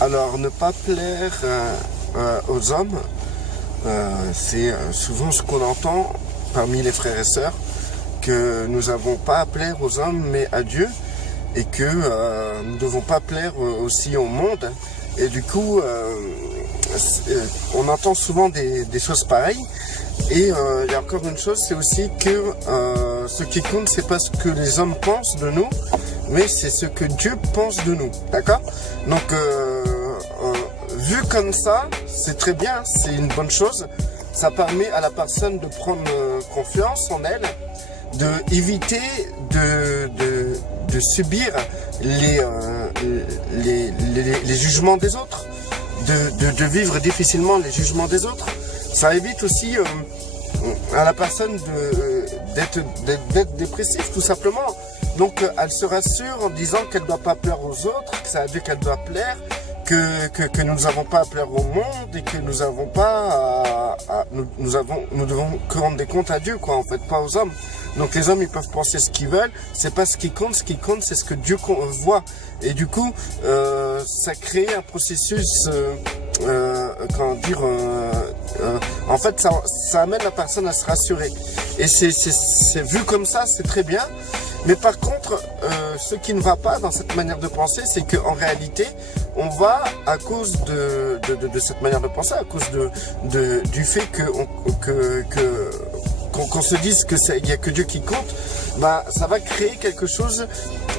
Alors, ne pas plaire aux hommes, c'est souvent ce qu'on entend parmi les frères et sœurs, que nous n'avons pas à plaire aux hommes mais à Dieu, et que nous ne devons pas plaire aussi au monde. Et du coup, on entend souvent des choses pareilles. Et il y a encore une chose, c'est aussi que ce qui compte, c'est pas ce que les hommes pensent de nous, mais c'est ce que Dieu pense de nous, d'accord? Donc, vu comme ça, c'est très bien, c'est une bonne chose. Ça permet à la personne de prendre confiance en elle, de éviter de subir les jugements des autres, de vivre difficilement les jugements des autres. Ça évite aussi à la personne d'être dépressive, tout simplement. Donc elle se rassure en disant qu'elle ne doit pas plaire aux autres, que c'est à Dieu qu'elle doit plaire, que nous n'avons pas à plaire au monde, et que nous avons pas nous devons que rendre des comptes à Dieu, quoi, en fait, pas aux hommes. Donc les hommes, ils peuvent penser ce qu'ils veulent, c'est pas ce qui compte, c'est ce que Dieu voit. Et du coup, ça crée un processus, comment dire, en fait, ça amène la personne à se rassurer. Et c'est vu comme ça, c'est très bien. Mais par contre, ce qui ne va pas dans cette manière de penser, c'est qu'en réalité, on va, à cause de cette manière de penser, à cause du fait qu'on se dise qu'il n'y a que Dieu qui compte, bah, ça va créer quelque chose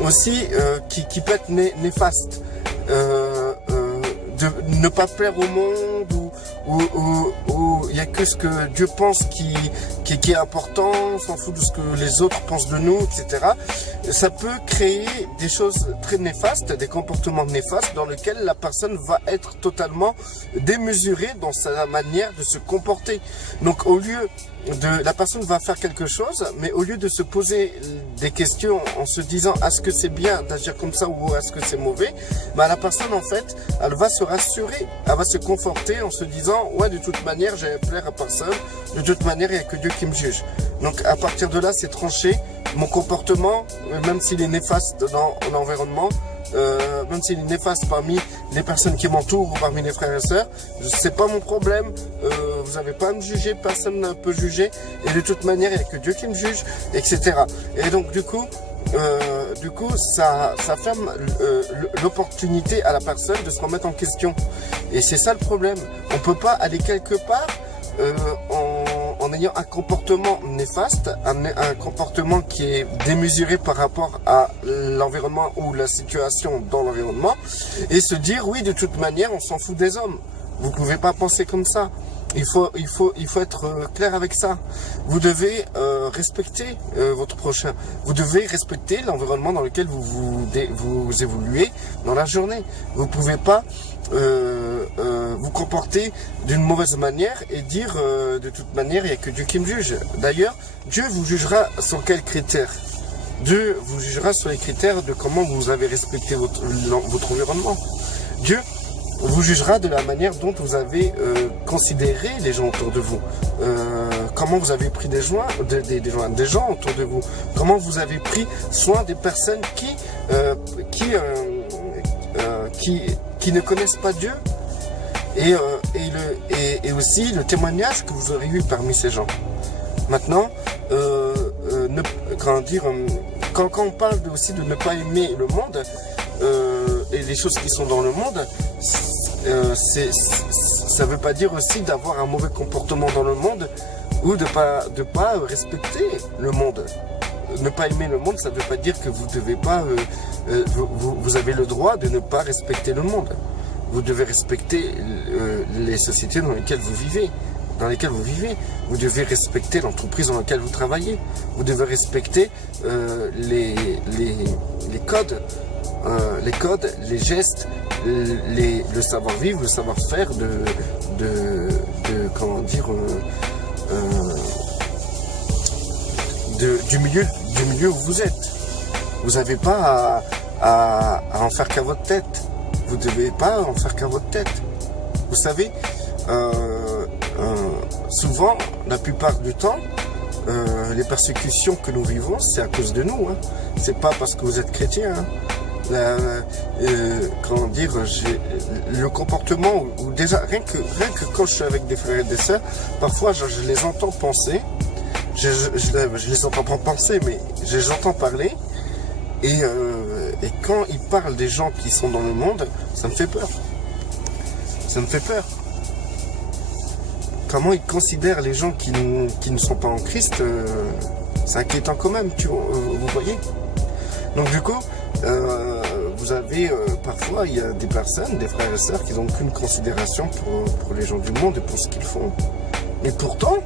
aussi qui peut être néfaste. De ne pas plaire au monde, où il n'y a que ce que Dieu pense qui est important, on s'en fout de ce que les autres pensent de nous, etc. Ça peut créer des choses très néfastes, des comportements néfastes dans lesquels la personne va être totalement démesurée dans sa manière de se comporter. Donc au lieu la personne va faire quelque chose, mais au lieu de se poser des questions en se disant est-ce que c'est bien d'agir comme ça ou est-ce que c'est mauvais, bah la personne en fait, elle va se rassurer, elle va se conforter en se disant ouais, de toute manière j'ai à plaire à personne, de toute manière il n'y a que Dieu qui me juge. Donc à partir de là, c'est tranché. Mon comportement, même s'il est néfaste dans l'environnement, même s'il est néfaste parmi les personnes qui m'entourent ou parmi les frères et sœurs, c'est pas mon problème. Vous n'avez pas à me juger, personne ne peut juger, et de toute manière il n'y a que Dieu qui me juge, etc. Et donc du coup ça ferme l'opportunité à la personne de se remettre en question. Et c'est ça le problème. On peut pas aller quelque part en ayant un comportement néfaste, un comportement qui est démesuré par rapport à l'environnement ou la situation dans l'environnement, et se dire oui, de toute manière on s'en fout des hommes. Vous pouvez pas penser comme ça. Il faut être clair avec ça. Vous devez respecter votre prochain. Vous devez respecter l'environnement dans lequel vous évoluez dans la journée. Vous pouvez pas vous comporter d'une mauvaise manière et dire de toute manière il n'y a que Dieu qui me juge. D'ailleurs, Dieu vous jugera sur quels critères? Dieu vous jugera sur les critères de comment vous avez respecté votre environnement. Dieu vous jugera de la manière dont vous avez considéré les gens autour de vous, comment vous avez pris des gens autour de vous, comment vous avez pris soin des personnes qui ne connaissent pas Dieu, et aussi le témoignage que vous aurez eu parmi ces gens. Maintenant, quand on parle aussi de ne pas aimer le monde et les choses qui sont dans le monde, ça veut pas dire aussi d'avoir un mauvais comportement dans le monde ou de pas respecter le monde. Ne pas aimer le monde, ça veut pas dire que vous devez pas, vous avez le droit de ne pas respecter le monde. Vous devez respecter les sociétés dans lesquelles vous vivez. Vous devez respecter l'entreprise dans laquelle vous travaillez. Vous devez respecter les codes, les gestes, le savoir-vivre, le savoir-faire du milieu où vous êtes. Vous n'avez pas à en faire qu'à votre tête. Vous ne devez pas en faire qu'à votre tête. Vous savez, souvent, la plupart du temps, les persécutions que nous vivons, c'est à cause de nous. Hein. C'est pas parce que vous êtes chrétien. Hein. dire, j'ai le comportement où déjà, rien que quand je suis avec des frères et des sœurs, parfois je les entends penser, je les entends pas penser, mais je les entends parler, et quand ils parlent des gens qui sont dans le monde, ça me fait peur. Ça me fait peur. Comment ils considèrent les gens qui ne sont pas en Christ, c'est inquiétant quand même, vous voyez. Donc du coup, vous avez parfois, il y a des personnes, des frères et sœurs qui n'ont aucune considération pour les gens du monde et pour ce qu'ils font. Mais pourtant,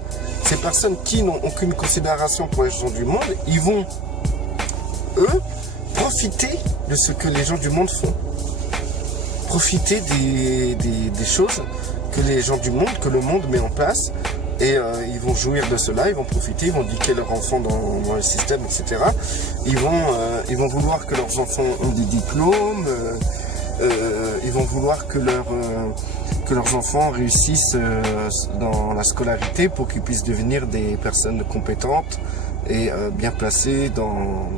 ces personnes qui n'ont aucune considération pour les gens du monde, ils vont, eux, profiter de ce que les gens du monde font. Profiter des choses que les gens du monde, que le monde met en place, et ils vont jouir de cela, ils vont profiter, ils vont niquer leurs enfants dans le système, etc. Ils vont vouloir que leurs enfants ont des diplômes, ils vont vouloir que leurs enfants réussissent dans la scolarité pour qu'ils puissent devenir des personnes compétentes et bien placées dans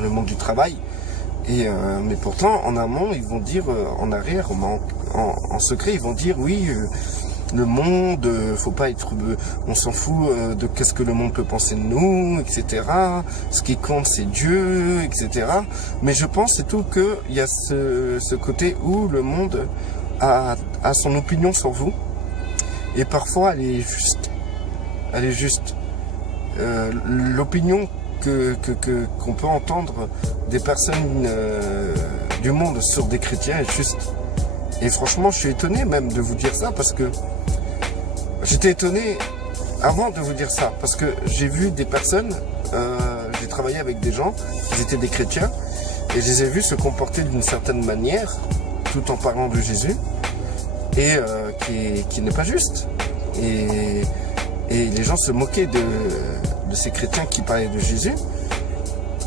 le monde du travail. Mais pourtant, en amont, ils vont dire, en arrière, en secret, ils vont dire, oui, le monde, faut pas être, on s'en fout de qu'est-ce que le monde peut penser de nous, etc. Ce qui compte, c'est Dieu, etc. Mais je pense, c'est tout, qu'il y a ce côté où le monde a son opinion sur vous. Et parfois, elle est juste. Elle est juste. L'opinion qu'on peut entendre des personnes du monde sur des chrétiens est juste. Et franchement, je suis étonné même de vous dire ça, parce que j'étais étonné avant de vous dire ça, parce que j'ai vu des personnes, j'ai travaillé avec des gens qui étaient des chrétiens, et je les ai vus se comporter d'une certaine manière, tout en parlant de Jésus, et qui n'est pas juste. Et les gens se moquaient de ces chrétiens qui parlaient de Jésus,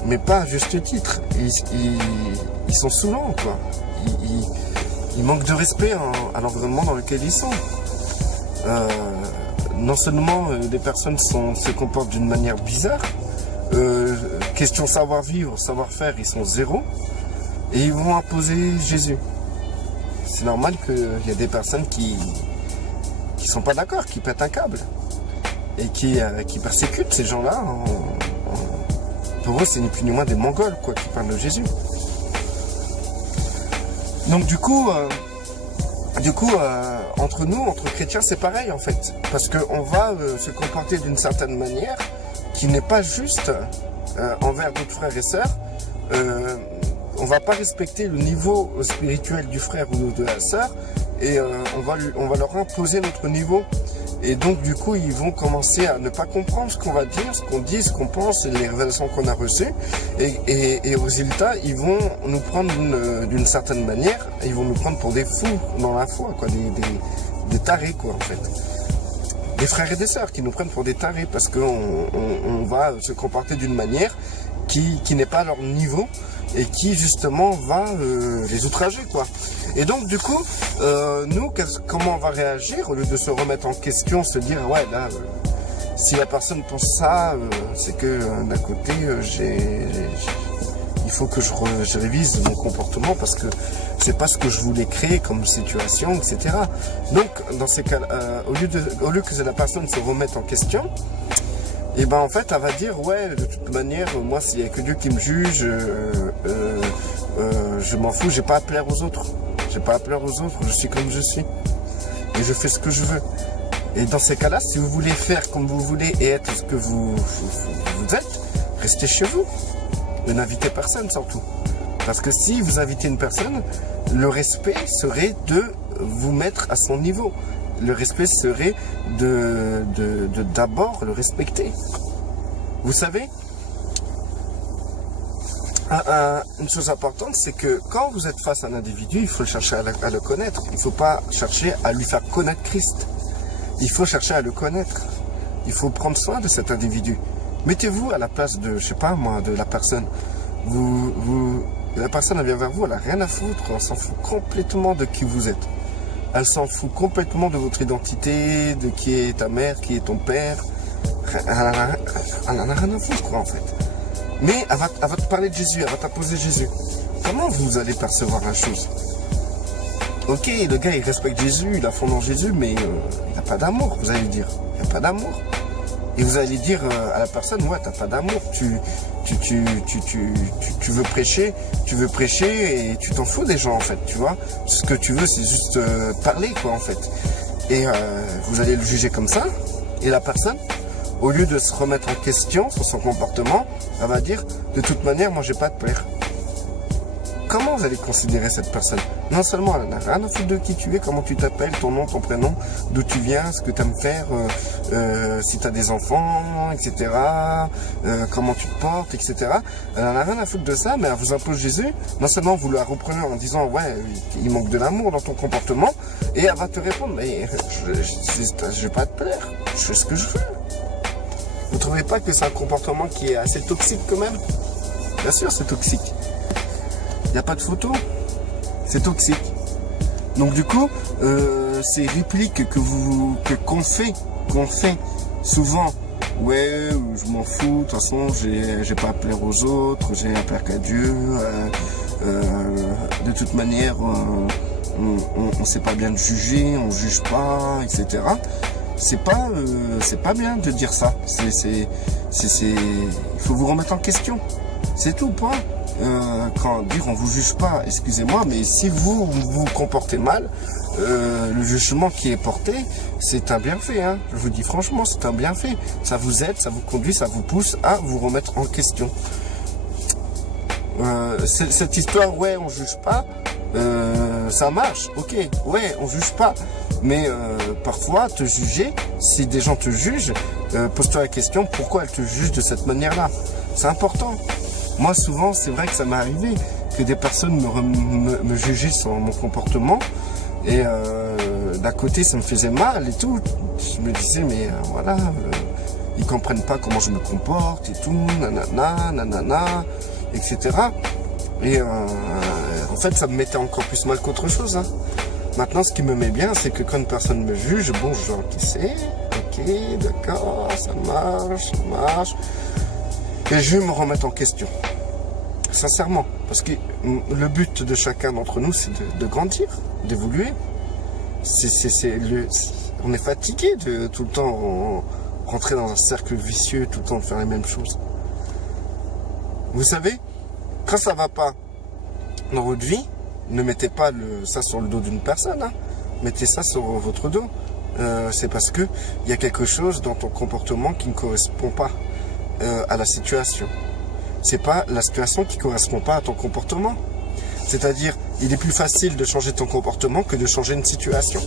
mais pas à juste titre. Ils sont saoulants, quoi. Ils manquent de respect à l'environnement dans lequel ils sont. Non seulement les personnes se comportent d'une manière bizarre, question savoir-vivre, savoir-faire, ils sont zéro, et ils vont imposer Jésus. C'est normal qu'il y ait des personnes qui sont pas d'accord, qui pètent un câble, et qui persécutent ces gens-là. Pour eux, c'est ni plus ni moins des Mongols, quoi, qui parlent de Jésus. Donc du coup, entre nous, entre chrétiens, c'est pareil en fait, parce qu'on va se comporter d'une certaine manière qui n'est pas juste envers d'autres frères et sœurs. On va pas respecter le niveau spirituel du frère ou de la sœur, et on va leur imposer notre niveau. Et donc du coup, ils vont commencer à ne pas comprendre ce qu'on va dire, ce qu'on dit, ce qu'on pense, les révélations qu'on a reçues. Et au résultat, ils vont nous prendre d'une certaine manière, ils vont nous prendre pour des fous dans la foi, quoi, des tarés, quoi, en fait. Des frères et des sœurs qui nous prennent pour des tarés, parce qu'on va se comporter d'une manière qui n'est pas à leur niveau, et qui justement va les outrager, quoi. Et donc du coup, nous, comment on va réagir au lieu de se remettre en question, se dire ouais là, si la personne pense ça, c'est que d'un côté, il faut que je révise mon comportement, parce que c'est pas ce que je voulais créer comme situation, etc. Donc dans ces cas, au lieu que la personne se remette en question, et ben en fait elle va dire ouais, de toute manière, moi s'il y a que Dieu qui me juge, je m'en fous, j'ai pas à plaire aux autres. J'ai pas à plaire aux autres, je suis comme je suis. Et je fais ce que je veux. Et dans ces cas-là, si vous voulez faire comme vous voulez et être ce que vous êtes, restez chez vous. Ne n'invitez personne surtout. Parce que si vous invitez une personne, le respect serait de vous mettre à son niveau. Le respect serait de d'abord le respecter. Vous savez, une chose importante, c'est que quand vous êtes face à un individu, il faut chercher à le connaître. Il ne faut pas chercher à lui faire connaître Christ. Il faut chercher à le connaître. Il faut prendre soin de cet individu. Mettez-vous à la place de, je sais pas moi, de la personne. La personne, elle vient vers vous, elle n'a rien à foutre. Elle s'en fout complètement de qui vous êtes. Elle s'en fout complètement de votre identité, de qui est ta mère, qui est ton père. Elle n'en a rien à foutre, quoi, en fait. Mais elle va te parler de Jésus, elle va t'imposer Jésus. Comment vous allez percevoir la chose? Ok, le gars il respecte Jésus, il a foi en Jésus, mais il n'a pas d'amour, vous allez dire. Il n'a pas d'amour. Et vous allez dire à la personne, ouais, t'as pas d'amour, tu veux prêcher et tu t'en fous des gens en fait, tu vois. Ce que tu veux, c'est juste parler quoi en fait. Et vous allez le juger comme ça, et la personne, au lieu de se remettre en question sur son comportement, elle va dire, de toute manière, moi j'ai pas à te plaire. Comment vous allez considérer cette personne? Non seulement elle n'a rien à foutre de qui tu es, comment tu t'appelles, ton nom, ton prénom, d'où tu viens, ce que tu aimes faire, si tu as des enfants, etc., comment tu te portes, etc. Elle n'a rien à foutre de ça, mais elle vous impose Jésus. Non seulement vous la reprenez en disant, ouais, il manque de l'amour dans ton comportement, et elle va te répondre, mais je vais pas te plaire, je fais ce que je veux. Vous trouvez pas que c'est un comportement qui est assez toxique quand même? Bien sûr, c'est toxique. Il n'y a pas de photo, c'est toxique. Donc du coup, ces répliques qu'on fait souvent, ouais, je m'en fous, de toute façon, j'ai pas à plaire aux autres, j'ai à plaire qu'à Dieu, de toute manière, on sait pas bien de juger, on juge pas, etc. C'est pas bien de dire ça. Il faut vous remettre en question. C'est tout, point. Quand dire on vous juge pas, excusez-moi, mais si vous vous comportez mal, le jugement qui est porté, c'est un bienfait, hein. Je vous dis franchement, c'est un bienfait. Ça vous aide, ça vous conduit, ça vous pousse à vous remettre en question. Cette histoire, ouais, on juge pas, ça marche, ok, ouais, on juge pas. Mais parfois, te juger, si des gens te jugent, pose-toi la question, pourquoi elles te jugent de cette manière-là? C'est important. Moi, souvent, c'est vrai que ça m'est arrivé que des personnes me jugeaient sur mon comportement. Et d'un côté, ça me faisait mal et tout. Je me disais, mais voilà, ils comprennent pas comment je me comporte et tout, nanana, etc. Et en fait, ça me mettait encore plus mal qu'autre chose. Hein. Maintenant, ce qui me met bien, c'est que quand une personne me juge, bon, je vais encaisser. Ok, d'accord, ça marche. Et je vais me remettre en question. Sincèrement. Parce que le but de chacun d'entre nous, c'est de grandir, d'évoluer. On est fatigué de tout le temps rentrer dans un cercle vicieux, tout le temps de faire les mêmes choses. Vous savez, quand ça va pas dans votre vie, ne mettez pas ça sur le dos d'une personne, hein. Mettez ça sur votre dos. C'est parce que il y a quelque chose dans ton comportement qui ne correspond pas à la situation. C'est pas la situation qui correspond pas à ton comportement. C'est-à-dire, il est plus facile de changer ton comportement que de changer une situation.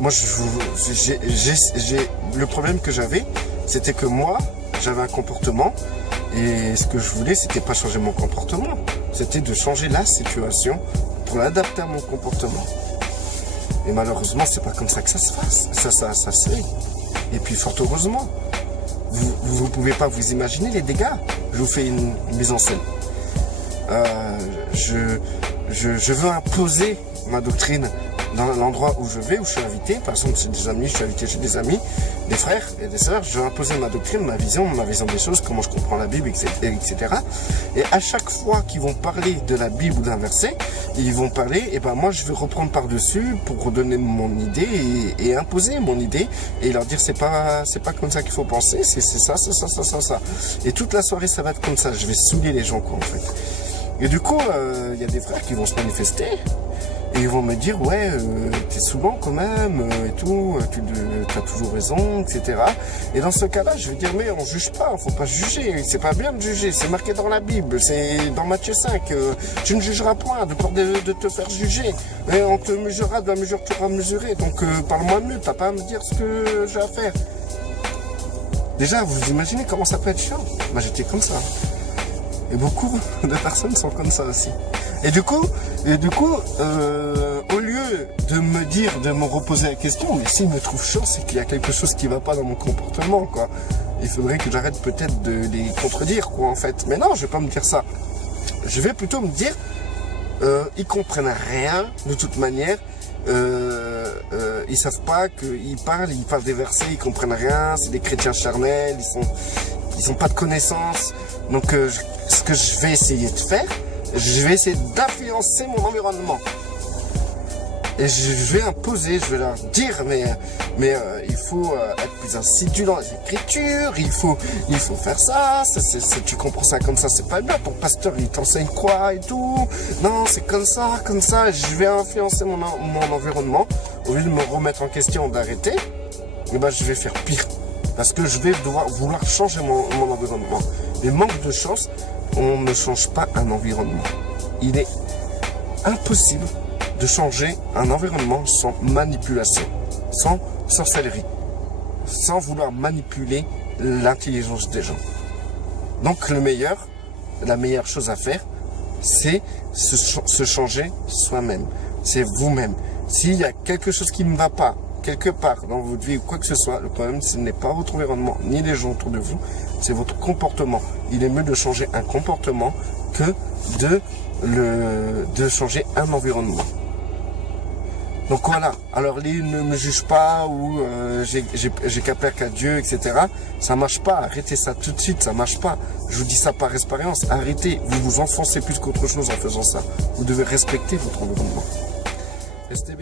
Moi, le problème que j'avais, c'était que moi, j'avais un comportement et ce que je voulais, c'était pas changer mon comportement. C'était de changer la situation pour l'adapter à mon comportement. Et malheureusement, c'est pas comme ça que ça se passe. Ça se fait. Et puis, fort heureusement, vous pouvez pas vous imaginer les dégâts. Je vous fais une mise en scène. Je veux imposer ma doctrine dans l'endroit où je vais, où je suis invité. Par exemple, chez des amis, je suis invité chez des amis, des frères et des sœurs. Je veux imposer ma doctrine, ma vision des choses, comment je comprends la Bible, etc. Et à chaque fois qu'ils vont parler de la Bible ou d'un verset, ils vont parler, et ben moi je vais reprendre par-dessus pour redonner mon idée et imposer mon idée et leur dire c'est pas comme ça qu'il faut penser, c'est ça. Et toute la soirée ça va être comme ça. Je vais saouler les gens quoi en fait. Et du coup, il y a des frères qui vont se manifester. Et ils vont me dire, ouais, t'es saoulant quand même, et tout, tu as toujours raison, etc. Et dans ce cas-là, je vais dire, mais on juge pas, faut pas juger, c'est pas bien de juger, c'est marqué dans la Bible, c'est dans Matthieu 5, tu ne jugeras point de peur de te faire juger, et on te mesurera de la mesure que tu auras mesurée, donc parle-moi mieux, t'as pas à me dire ce que j'ai à faire. Déjà, vous imaginez comment ça peut être chiant? Moi, j'étais comme ça. Et beaucoup de personnes sont comme ça aussi. Et du coup, au lieu de me dire, de me reposer la question, mais s'il me trouve chaud, c'est qu'il y a quelque chose qui va pas dans mon comportement, quoi. Il faudrait que j'arrête peut-être de les contredire, quoi, en fait. Mais non, je vais pas me dire ça. Je vais plutôt me dire, ils comprennent rien, de toute manière. Ils savent pas qu'ils parlent des versets, ils comprennent rien. C'est des chrétiens charnels, ils ont pas de connaissances. Donc, ce que je vais essayer de faire, je vais essayer d'influencer mon environnement. Et je vais imposer, je vais leur dire, mais il faut être plus assidu dans les écritures, il faut faire ça, tu comprends ça comme ça, c'est pas bien, ton pasteur il t'enseigne quoi et tout, non c'est comme ça, je vais influencer mon environnement, au lieu de me remettre en question, d'arrêter, et ben je vais faire pire, parce que je vais vouloir changer mon environnement. Mais manque de chance, on ne change pas un environnement. Il est impossible de changer un environnement sans manipulation, sans sorcellerie, sans vouloir manipuler l'intelligence des gens. Donc la meilleure chose à faire, c'est se changer soi-même. C'est vous-même. S'il y a quelque chose qui ne va pas, quelque part dans votre vie ou quoi que ce soit, le problème ce n'est pas votre environnement, ni les gens autour de vous, c'est votre comportement. Il est mieux de changer un comportement que de changer un environnement. Donc voilà, alors ne me juge pas ou j'ai qu'à plaire qu'à Dieu, etc. Ça marche pas, arrêtez ça tout de suite, ça marche pas. Je vous dis ça par expérience, arrêtez, vous vous enfoncez plus qu'autre chose en faisant ça. Vous devez respecter votre environnement. Restez bien.